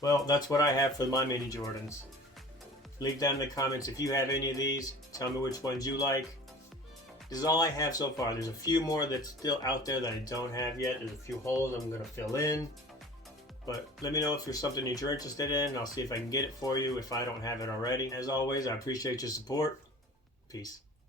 Well, that's what I have for my mini Jordans. Leave down in the comments if you have any of these. Tell me which ones you like. This is all I have so far. There's a few more that's still out there that I don't have yet. There's a few holes I'm going to fill in. But let me know if there's something that you're interested in, and I'll see if I can get it for you if I don't have it already. As always, I appreciate your support. Peace.